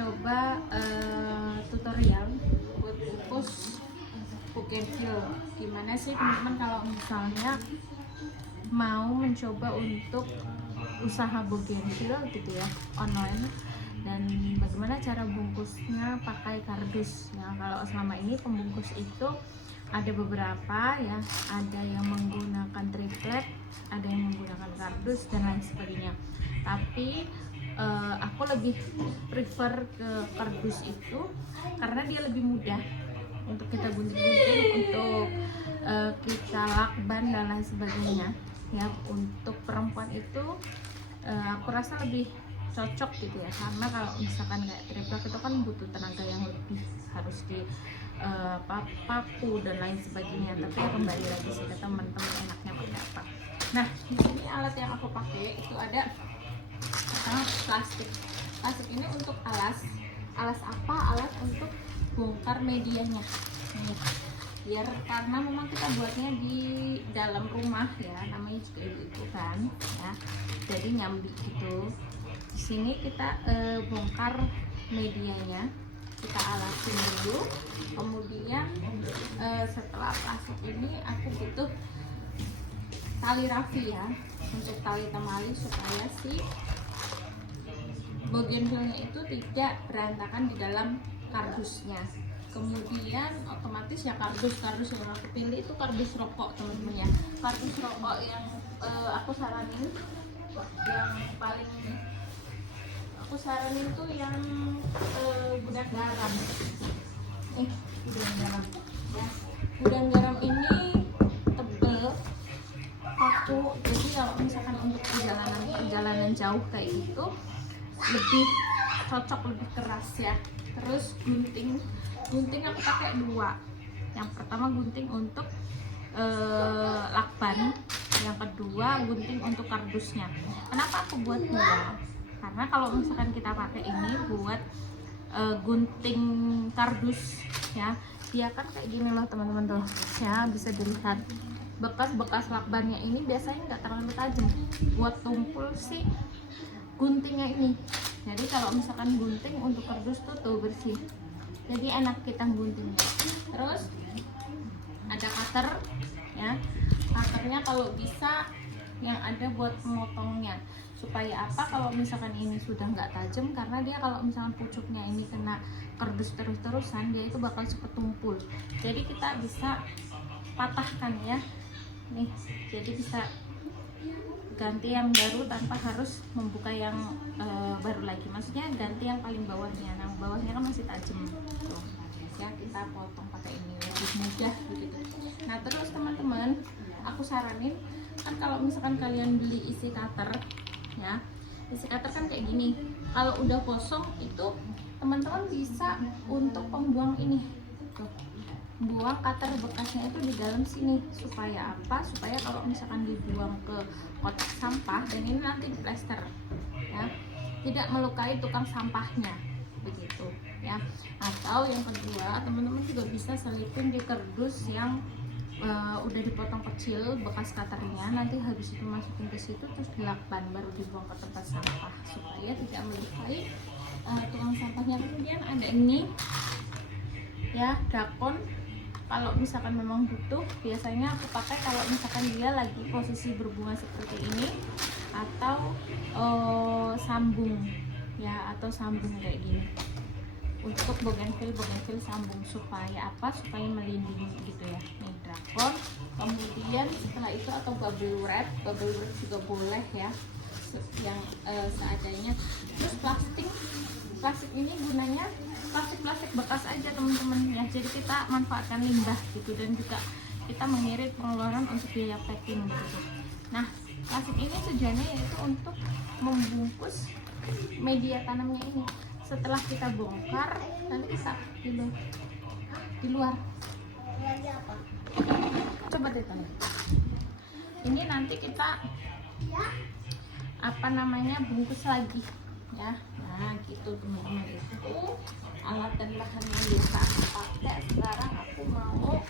coba tutorial buat bungkus bougainville. Gimana sih teman-teman kalau misalnya mau mencoba untuk usaha bougainville gitu ya, online, dan bagaimana cara bungkusnya pakai kardus ya. Kalau selama ini pembungkus itu ada beberapa ya, ada yang menggunakan triplet, ada yang menggunakan kardus dan lain sebagainya. Tapi aku lebih prefer ke kardus itu karena dia lebih mudah untuk kita gunting-gunting, untuk kita lakban dan lain sebagainya ya. Untuk perempuan itu aku rasa lebih cocok gitu ya, karena kalau misalkan kayak triplek itu kan butuh tenaga yang lebih, harus di paku dan lain sebagainya. Tapi ya kembali lagi sih ke teman-teman enaknya pakai apa. Nah, di sini alat yang aku pakai itu ada pertama plastik. Plastik ini untuk alas apa? Alas untuk bongkar medianya. Nih, biar karena memang kita buatnya di dalam rumah ya, namanya juga itu kan ya, jadi nyambi gitu. Di sini kita bongkar medianya, kita alasin dulu. Kemudian setelah plastik ini aku butuh tali raffi ya, untuk tali temali supaya si bougainville-nya itu tidak berantakan di dalam kardusnya. Kemudian otomatis ya kardus yang aku pilih itu kardus rokok teman-teman ya. Kardus rokok yang aku saranin, yang paling aku saranin tuh yang gudang garam. Gudang garam ya. Gudang garam ini tebel, kaku, jadi kalau misalkan untuk perjalanan jauh kayak gitu lebih cocok, lebih keras ya. Terus gunting aku pakai dua. Yang pertama gunting untuk lakban, yang kedua gunting untuk kardusnya. Kenapa aku buat dua? Karena kalau misalkan kita pakai ini buat gunting kardus ya, dia kan kayak gini loh teman-teman tuh ya, bisa dilihat bekas-bekas lakbannya ini biasanya nggak terlalu tajam buat tumpul si guntingnya ini. Jadi kalau misalkan gunting untuk kardus tuh bersih, jadi enak kita guntingnya. Terus ada cutter ya, cutternya kalau bisa yang ada buat memotongnya. Supaya apa? Kalau misalkan ini sudah nggak tajam, karena dia kalau misalkan pucuknya ini kena kardus terus-terusan, dia itu bakal cepet tumpul. Jadi kita bisa patahkan ya nih, jadi bisa ganti yang baru tanpa harus membuka yang baru lagi. Maksudnya ganti yang paling bawahnya. Nah, bawahnya kan masih tajam tuh ya, kita potong pakai ini lebih mudah gitu. Nah, terus teman-teman, aku saranin kan kalau misalkan kalian beli isi cutter ya, isi cutter kan kayak gini. Kalau udah kosong itu teman-teman bisa untuk pembuang ini tuh, buang cutter bekasnya itu di dalam sini. Supaya apa? Supaya kalau misalkan dibuang ke kotak sampah, dan ini nanti diplester ya, tidak melukai tukang sampahnya begitu ya. Atau yang kedua, teman-teman juga bisa selipin di kardus yang udah dipotong kecil bekas cutternya, nanti habis itu masukin ke situ terus dilakban, baru dibuang ke tempat sampah supaya tidak melukai tukang sampahnya. Kemudian ada ini ya, dakon. Kalau misalkan memang butuh, biasanya aku pakai kalau misalkan dia lagi posisi berbunga seperti ini, atau sambung ya, atau sambung kayak gini. Untuk bougainville sambung, supaya apa? Supaya melindungi gitu ya. Nih dakon. Kemudian setelah itu atau bubble wrap juga boleh ya, yang seadanya. Terus plastik ini gunanya plastik bekas aja teman-teman ya, jadi kita manfaatkan limbah gitu, dan juga kita mengirit pengeluaran untuk biaya packing gitu. Nah, plastik ini tujuannya yaitu untuk membungkus media tanamnya ini. Setelah kita bongkar, nanti kita di luar. Coba deh teman, ini nanti kita bungkus lagi ya. Nah gitu teman-teman, itu alat dan bahan yang bisa aku pakai. Sekarang aku mau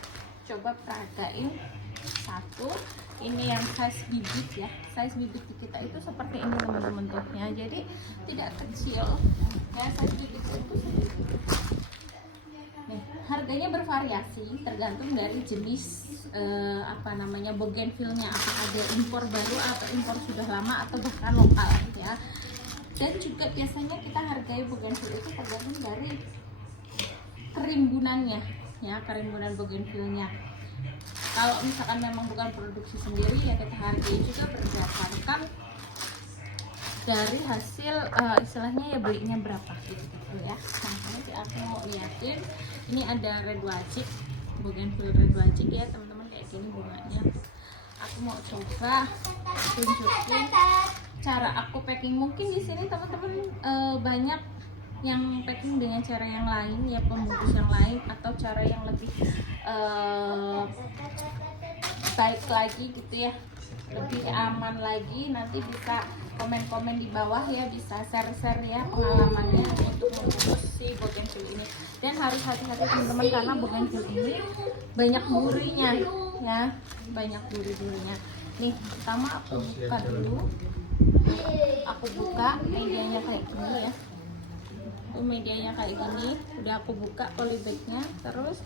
coba peragain satu. Ini yang size bibit ya, size bibit kita itu seperti ini teman-teman tuh ya, jadi tidak kecil ya, size bibit itu seperti itu. Nih, harganya bervariasi tergantung dari jenis bougainville-nya, apakah dia impor baru atau impor sudah lama atau bahkan lokal ya. Dan juga biasanya kita hargai bougainville itu tergantung dari kerimbunannya ya, kerimbunan bougainville-nya. Kalau misalkan memang bukan produksi sendiri ya kita hargai juga berdasarkan dari hasil istilahnya ya belinya berapa gitu ya. Nah nanti aku mau liatin, ini ada red wajik, bougainville red wajik ya teman-teman, kayak gini bunganya. Aku mau coba tunjukin cara aku packing. Mungkin di sini teman-teman banyak yang packing dengan cara yang lain ya, pembungkus yang lain atau cara yang lebih baik lagi gitu ya, lebih aman lagi. Nanti bisa komen-komen di bawah ya, bisa share-share ya pengalamannya untuk membungkus si bougainville ini. Dan harus hati-hati teman-teman karena bougainville ini banyak durinya ya, banyak duri-durinya. Nih pertama aku buka dulu, aku buka medianya kayak gini ya, medianya kayak gini udah aku buka polybagnya. Terus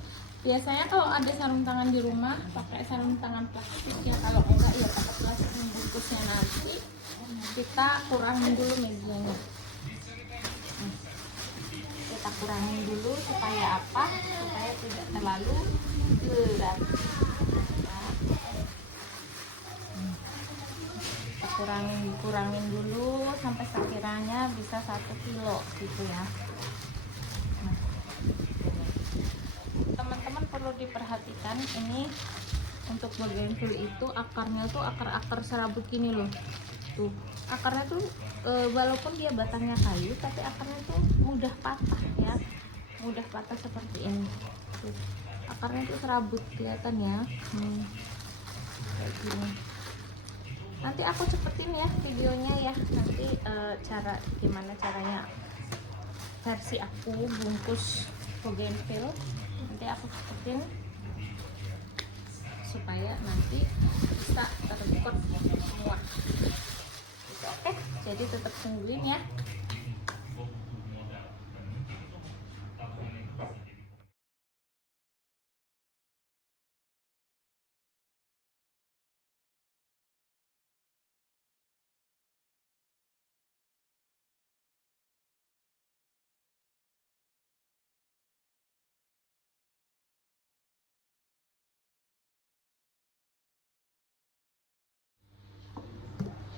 biasanya kalau ada sarung tangan di rumah pakai sarung tangan plastik ya, kalau enggak ya pakai plastik membungkusnya. Nanti kita kurangin dulu medianya, kita kurangin dulu supaya apa, supaya tidak terlalu berat. Kurangin dulu sampai sekiranya bisa 1 kilo gitu ya. Nah, teman-teman perlu diperhatikan ini untuk bougainville itu akarnya tuh akar serabut gini loh tuh. Akarnya tuh walaupun dia batangnya kayu tapi akarnya tuh mudah patah ya, mudah patah seperti ini tuh. Akarnya tuh serabut, kelihatan ya, kayak gini. Nanti aku cepetin ya videonya ya, nanti gimana caranya versi aku bungkus bougainville nanti aku cepetin supaya nanti bisa terrecord semua gitu. Oke, jadi tetap tungguin ya.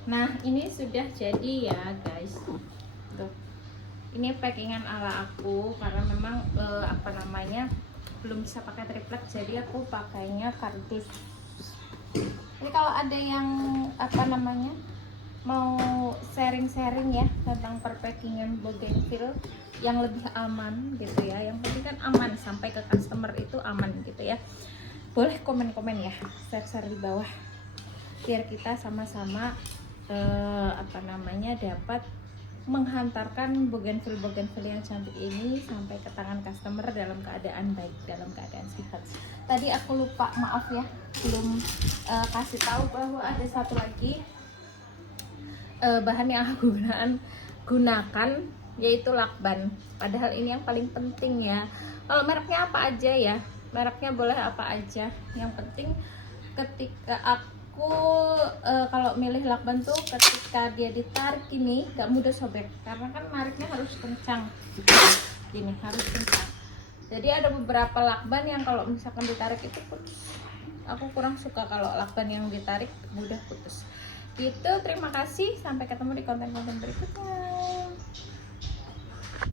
Nah ini sudah jadi ya guys. Tuh, ini packingan ala aku karena memang belum bisa pakai triplek, jadi aku pakainya kardus. Jadi kalau ada yang mau sharing-sharing ya tentang perpackingan bougainville yang lebih aman gitu ya, yang penting kan aman sampai ke customer itu aman gitu ya, boleh komen-komen ya, share-share di bawah biar kita sama-sama dapat menghantarkan bougainville yang cantik ini sampai ke tangan customer dalam keadaan baik, dalam keadaan sehat. Tadi aku lupa, maaf ya, belum kasih tahu bahwa ada satu lagi bahan yang aku gunakan yaitu lakban. Padahal ini yang paling penting ya. Kalau mereknya apa aja ya, mereknya boleh apa aja, yang penting ketika aku kalau milih lakban tuh ketika dia ditarik ini gak mudah sobek, karena kan nariknya harus kencang gini, harus kencang. Jadi ada beberapa lakban yang kalau misalkan ditarik itu putus. Aku kurang suka kalau lakban yang ditarik mudah putus gitu. Terima kasih, sampai ketemu di konten-konten berikutnya.